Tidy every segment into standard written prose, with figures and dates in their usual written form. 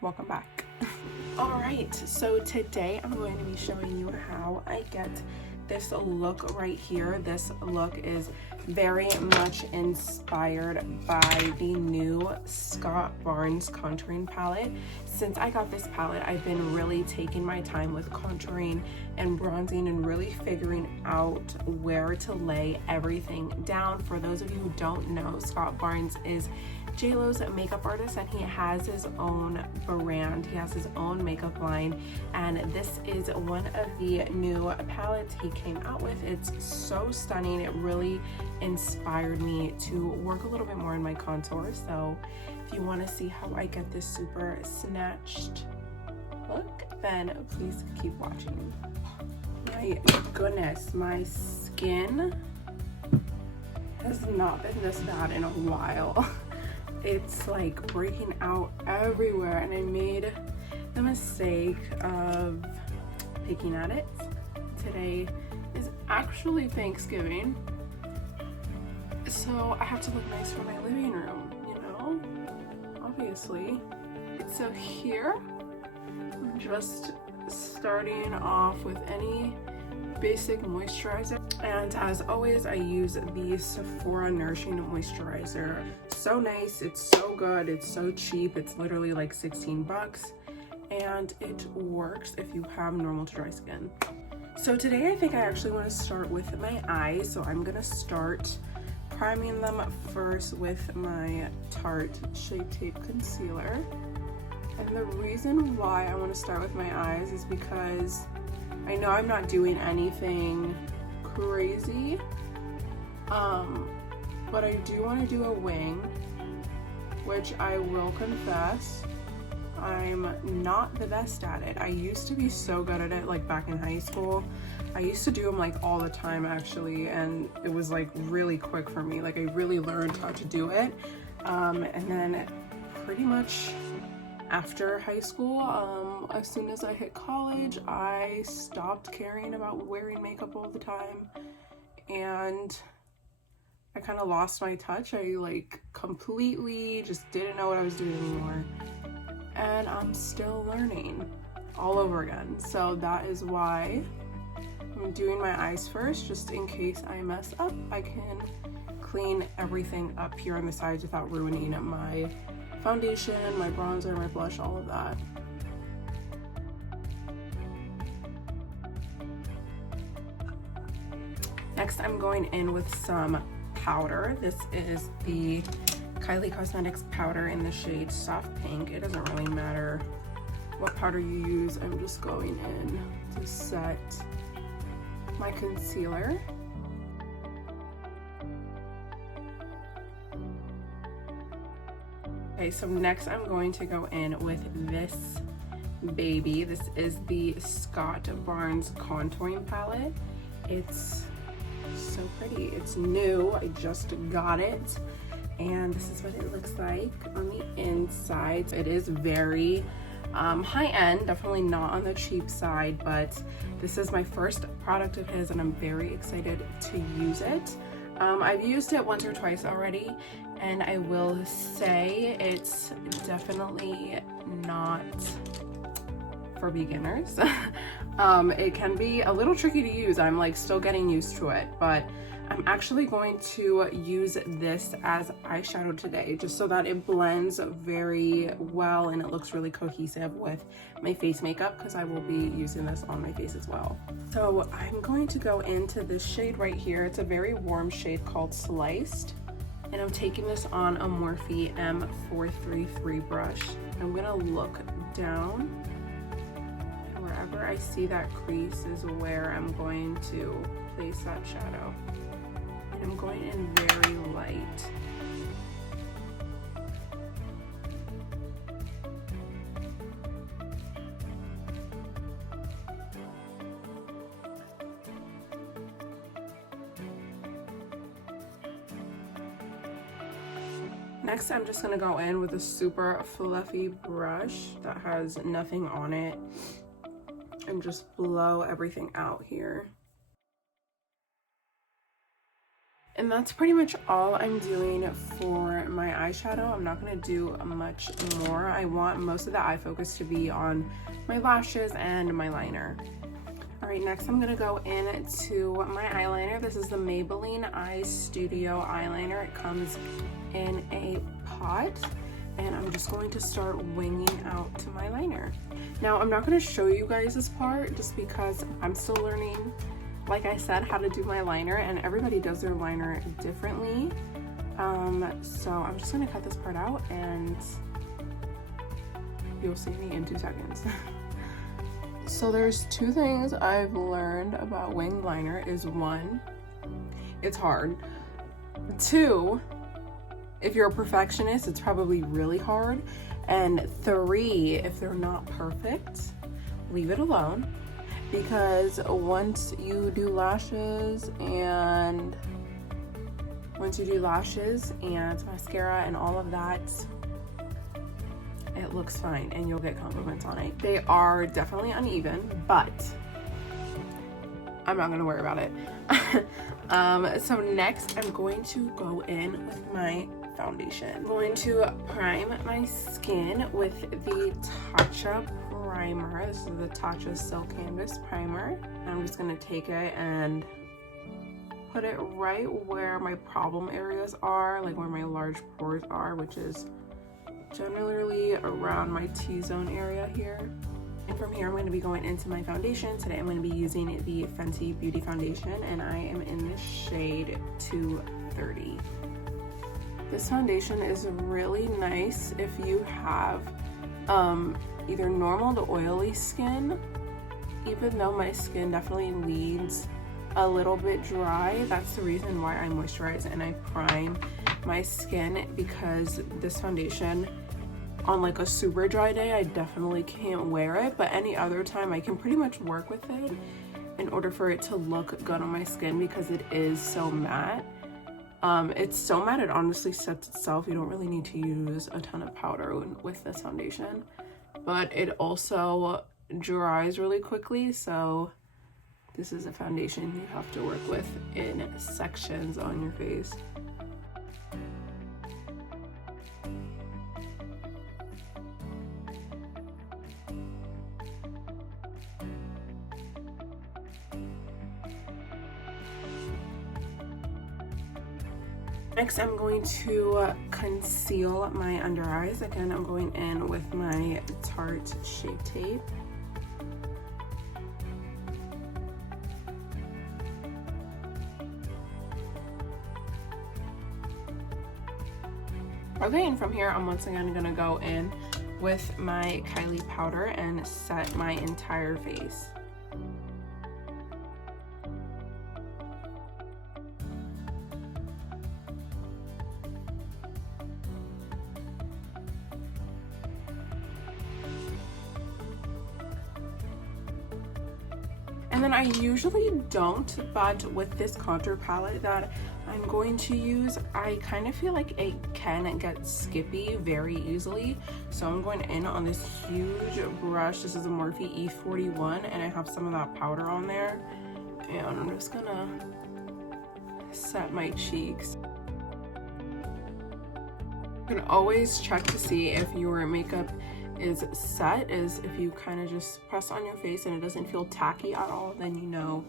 welcome back. All right, so today I'm going to be showing you how I get this look right here. This look is very much inspired by the new Scott Barnes contouring palette. Since I got this palette, I've been really taking my time with contouring and bronzing and really figuring out where to lay everything down. For those of you who don't know, Scott Barnes is JLo's makeup artist, and he has his own brand. He has his own makeup line, and this is one of the new palettes he came out with. It's so stunning. It really inspired me to work a little bit more in my contour. So if you want to see how I get this super snatched look, then please keep watching. My goodness, my skin has not been this bad in a while. It's like breaking out everywhere, and I made the mistake of picking at it. Today is actually Thanksgiving, so I have to look nice for my living room, you know, obviously. So here, I'm just starting off with any basic moisturizer, and as always I use the Sephora Nourishing Moisturizer. So nice, it's so good, it's so cheap, it's literally like 16 bucks, and it works if you have normal to dry skin. So today I think I actually want to start with my eyes, so I'm gonna start priming them first with my Tarte Shape Tape Concealer. And the reason why I want to start with my eyes is because I know I'm not doing anything crazy, but I do want to do a wing, which I will confess I'm not the best at it. I used to be so good at it, like back in high school. I used to do them like all the time actually, and it was like really quick for me. Like I really learned how to do it, and then pretty much after high school, as soon as I hit college, I stopped caring about wearing makeup all the time, and I kind of lost my touch. I like completely just didn't know what I was doing anymore, and I'm still learning all over again. So that is why I'm doing my eyes first, just in case I mess up. I can clean everything up here on the sides without ruining my foundation, my bronzer, my blush, all of that. Next, I'm going in with some powder. This is the Kylie Cosmetics powder in the shade Soft Pink. It doesn't really matter what powder you use. I'm just going in to set my concealer. Okay, so next I'm going to go in with this baby. This is the Scott Barnes contouring palette. It's so pretty. It's new. I just got it, and this is what it looks like on the inside. It is very high-end, definitely not on the cheap side, but this is my first product of his, and I'm very excited to use it. I've used it once or twice already, and I will say it's definitely not for beginners. It can be a little tricky to use. I'm like still getting used to it, but I'm actually going to use this as eyeshadow today, just so that it blends very well and it looks really cohesive with my face makeup, because I will be using this on my face as well. So I'm going to go into this shade right here. It's a very warm shade called Sliced, and I'm taking this on a Morphe M433 brush. I'm gonna look down, and wherever I see that crease is where I'm going to place that shadow. And I'm going in very light. Next, I'm just gonna go in with a super fluffy brush that has nothing on it and just blow everything out here. And that's pretty much all I'm doing for my eyeshadow. I'm not going to do much more. I want most of the eye focus to be on my lashes and my liner. All right, next I'm going to go into my eyeliner. This is the Maybelline Eye Studio eyeliner. It comes in a pot, and I'm just going to start winging out to my liner. Now, I'm not going to show you guys this part just because I'm still learning, like I said, how to do my liner, and everybody does their liner differently. So I'm just gonna cut this part out and you'll see me in 2 seconds. So there's 2 things I've learned about winged liner is 1, it's hard. 2, if you're a perfectionist, it's probably really hard. And 3, if they're not perfect, leave it alone. Because once you do lashes and mascara and all of that, it looks fine and you'll get compliments on it. They are definitely uneven, but I'm not gonna worry about it. So next I'm going to go in with my foundation. I'm going to prime my skin with the Tatcha primer. This is the Tatcha Silk Canvas primer. I'm just gonna take it and put it right where my problem areas are, like where my large pores are, which is generally around my T-zone area here. And from here, I'm going to be going into my foundation. Today, I'm going to be using the Fenty Beauty Foundation, and I am in the shade 230. This foundation is really nice if you have either normal to oily skin. Even though my skin definitely leans a little bit dry, that's the reason why I moisturize and I prime my skin, because this foundation on like a super dry day I definitely can't wear it, but any other time I can pretty much work with it in order for it to look good on my skin, because it is so matte. It's so matte it honestly sets itself. You don't really need to use a ton of powder with this foundation, but it also dries really quickly, so this is a foundation you have to work with in sections on your face. Next, I'm going to conceal my under eyes. Again, I'm going in with my Tarte Shape Tape. Okay, and from here, I'm once again gonna go in with my Kylie powder and set my entire face. And then I usually don't, but with this contour palette that I'm going to use, I kind of feel like it can get skippy very easily. So I'm going in on this huge brush. This is a Morphe E41, and I have some of that powder on there. And I'm just gonna set my cheeks. You can always check to see if your makeup is set, is if you kind of just press on your face and it doesn't feel tacky at all, then you know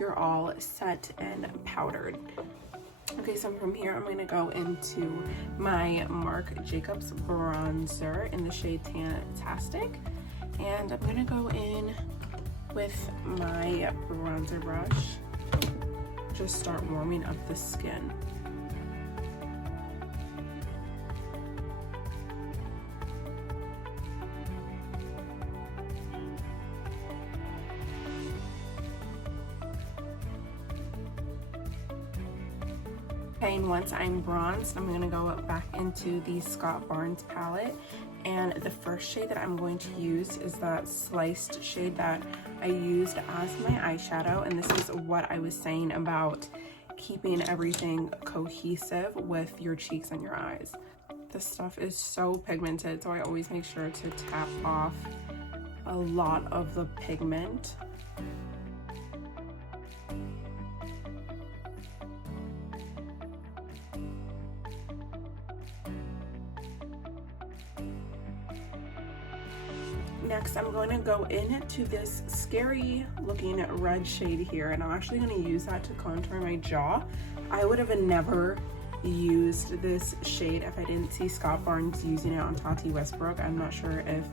you're all set and powdered. Okay, so from here I'm going to go into my Marc Jacobs bronzer in the shade Tantastic, and I'm going to go in with my bronzer brush, just start warming up the skin. And once I'm bronzed, I'm gonna go back into the Scott Barnes palette, and the first shade that I'm going to use is that sliced shade that I used as my eyeshadow. And this is what I was saying about keeping everything cohesive with your cheeks and your eyes. This stuff is so pigmented, so I always make sure to tap off a lot of the pigment. Next, I'm going to go into this scary looking red shade here, and I'm actually going to use that to contour my jaw. I would have never used this shade if I didn't see Scott Barnes using it on Tati Westbrook. I'm not sure if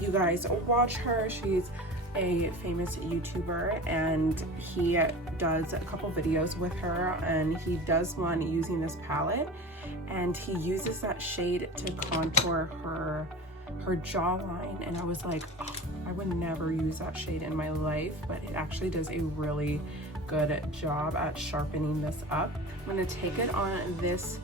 you guys watch her. She's a famous YouTuber, and he does a couple videos with her, and he does one using this palette, and he uses that shade to contour her jawline, and I was like, oh, I would never use that shade in my life, but it actually does a really good job at sharpening this up. I'm going to take it on this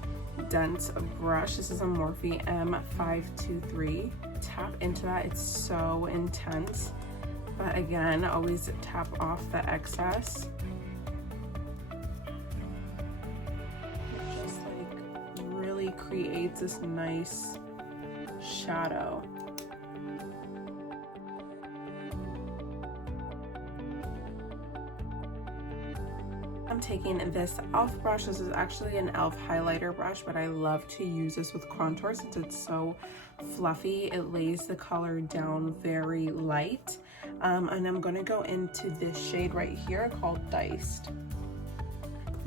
dense brush. This is a Morphe M523. Tap into that. It's so intense, but again, always tap off the excess. It just like really creates this nice shadow. I'm taking this e.l.f. brush. This is actually an e.l.f. highlighter brush, but I love to use this with contour since it's so fluffy. It lays the color down very light. And I'm going to go into this shade right here called Diced.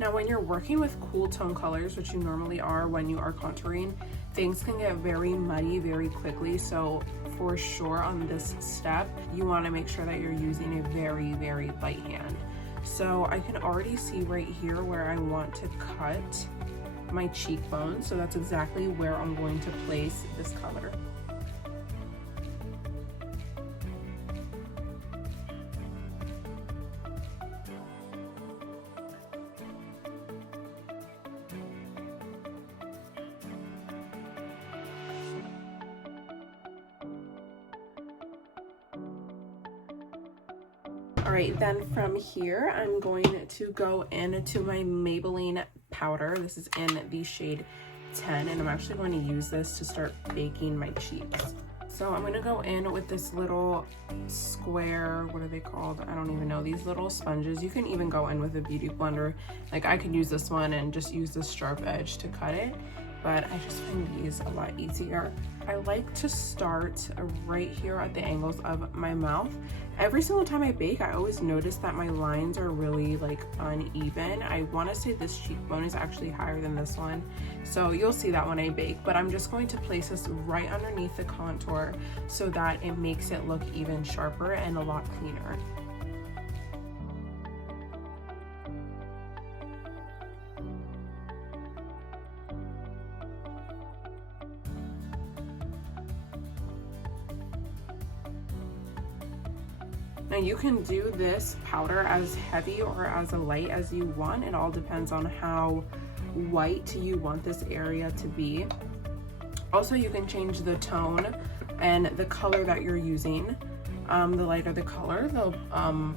Now, when you're working with cool tone colors, which you normally are when you are contouring, things can get very muddy very quickly. So for sure on this step, you want to make sure that you're using a very, very light hand. So I can already see right here where I want to cut my cheekbone. So that's exactly where I'm going to place this color. All right, then from here, I'm going to go into my Maybelline powder. This is in the shade 10, and I'm actually going to use this to start baking my cheeks. So I'm going to go in with this little square, what are they called? I don't even know, these little sponges. You can even go in with a beauty blender. Like I could use this one and just use this sharp edge to cut it, but I just find these a lot easier. I like to start right here at the angles of my mouth. Every single time I bake, I always notice that my lines are really like uneven. I want to say this cheekbone is actually higher than this one, so you'll see that when I bake, but I'm just going to place this right underneath the contour so that it makes it look even sharper and a lot cleaner. Now you can do this powder as heavy or as light as you want. It all depends on how white you want this area to be. Also, you can change the tone and the color that you're using. The lighter the color, the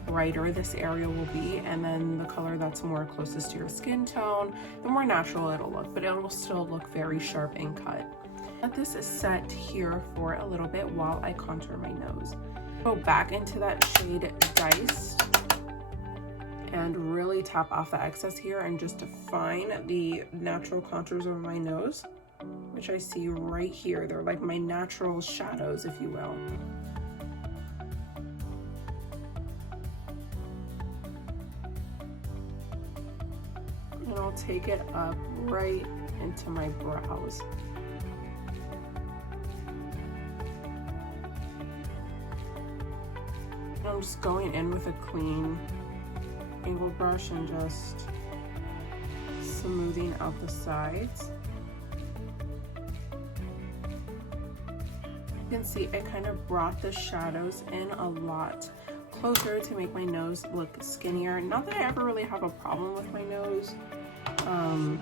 brighter this area will be, and then the color that's more closest to your skin tone, the more natural it'll look, but it will still look very sharp and cut. Let this set here for a little bit while I contour my nose. Go back into that shade Diced and really tap off the excess here and just define the natural contours of my nose, which I see right here. They're like my natural shadows, if you will. And I'll take it up right into my brows. I'm just going in with a clean angled brush and just smoothing out the sides. You can see it kind of brought the shadows in a lot closer to make my nose look skinnier. Not that I ever really have a problem with my nose. I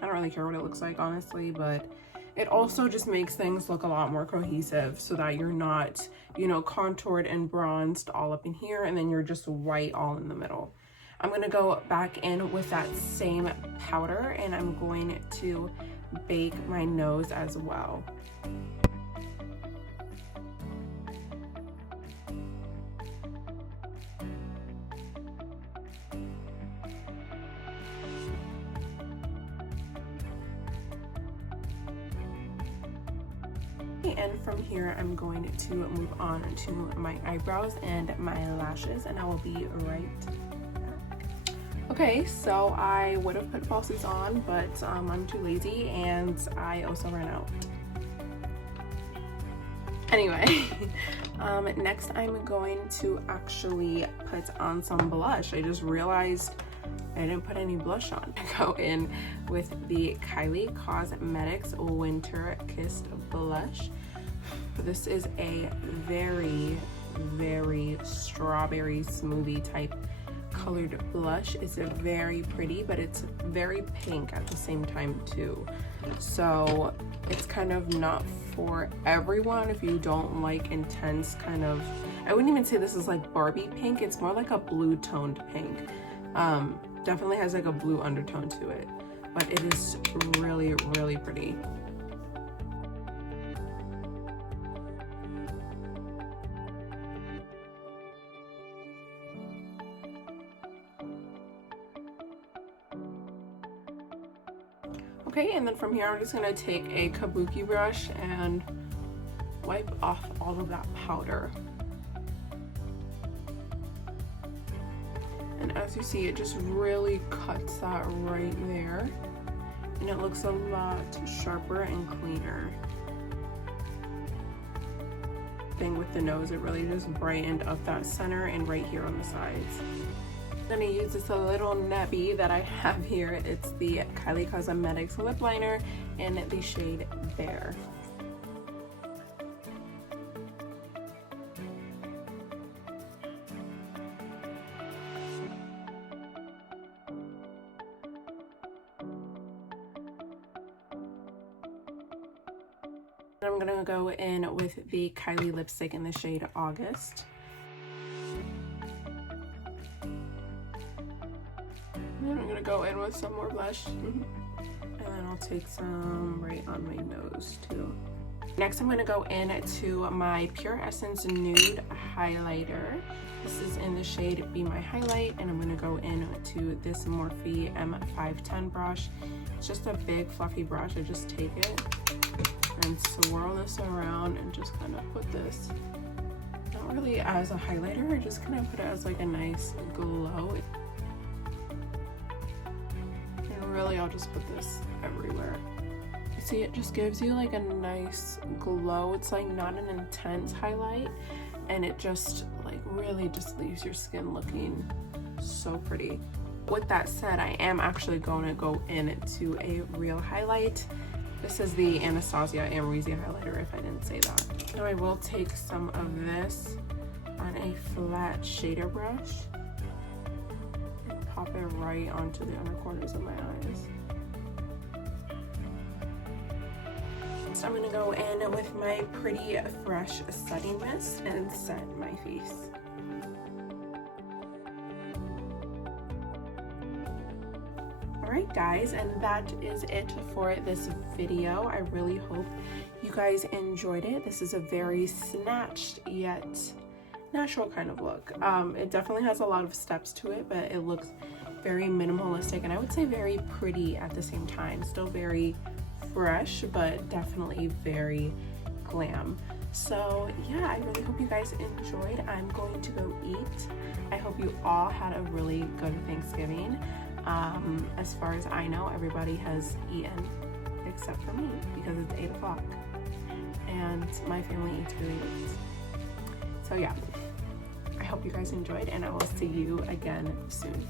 don't really care what it looks like, honestly, but it also just makes things look a lot more cohesive so that you're not, you know, contoured and bronzed all up in here and then you're just white all in the middle. I'm going to go back in with that same powder and I'm going to bake my nose as well. Okay, and from here I'm going to move on to my eyebrows and my lashes, and I will be right back. Okay, so I would have put falsies on, but I'm too lazy and I also ran out. Anyway, next I'm going to actually put on some blush. I just realized I didn't put any blush on. Go in with the Kylie Cosmetics Winter Kissed Blush. This is a very, very strawberry smoothie type colored blush. It's very pretty, but it's very pink at the same time too. So it's kind of not for everyone if you don't like intense kind of, I wouldn't even say this is like Barbie pink. It's more like a blue toned pink. Definitely has like a blue undertone to it, but it is really, really pretty. Okay, and then from here I'm just gonna take a kabuki brush and wipe off all of that powder. And as you see, it just really cuts that right there. And it looks a lot sharper and cleaner. Thing with the nose, it really just brightened up that center and right here on the sides. I'm gonna use this little nebby that I have here. It's the Kylie Cosmetics lip liner in the shade Bare. I'm gonna go in with the Kylie lipstick in the shade August. And I'm gonna go in with some more blush. And then I'll take some right on my nose too. Next, I'm gonna go in to my Pure Essence Nude Highlighter. This is in the shade Be My Highlight, and I'm gonna go in to this Morphe M510 brush. It's just a big fluffy brush. I just take it and swirl this around and just kind of put this, not really as a highlighter, I just kind of put it as like a nice glow. And really I'll just put this everywhere. See, it just gives you like a nice glow. It's like not an intense highlight, and it just like really just leaves your skin looking so pretty. With that said, I am actually going to go into a real highlight. This is the Anastasia Amrezy highlighter, if I didn't say that. Now I will take some of this on a flat shader brush and pop it right onto the inner corners of my eyes. So I'm gonna go in with my Pretty Fresh setting mist and set my face. Alright guys, and that is it for this video. I really hope you guys enjoyed it. This is a very snatched yet natural kind of look. It definitely has a lot of steps to it, but it looks very minimalistic and I would say very pretty at the same time. Still very fresh, but definitely very glam. So yeah, I really hope you guys enjoyed. I'm going to go eat. I hope you all had a really good Thanksgiving. As far as I know, everybody has eaten except for me because it's 8 o'clock and my family eats really late. So yeah, I hope you guys enjoyed and I will see you again soon.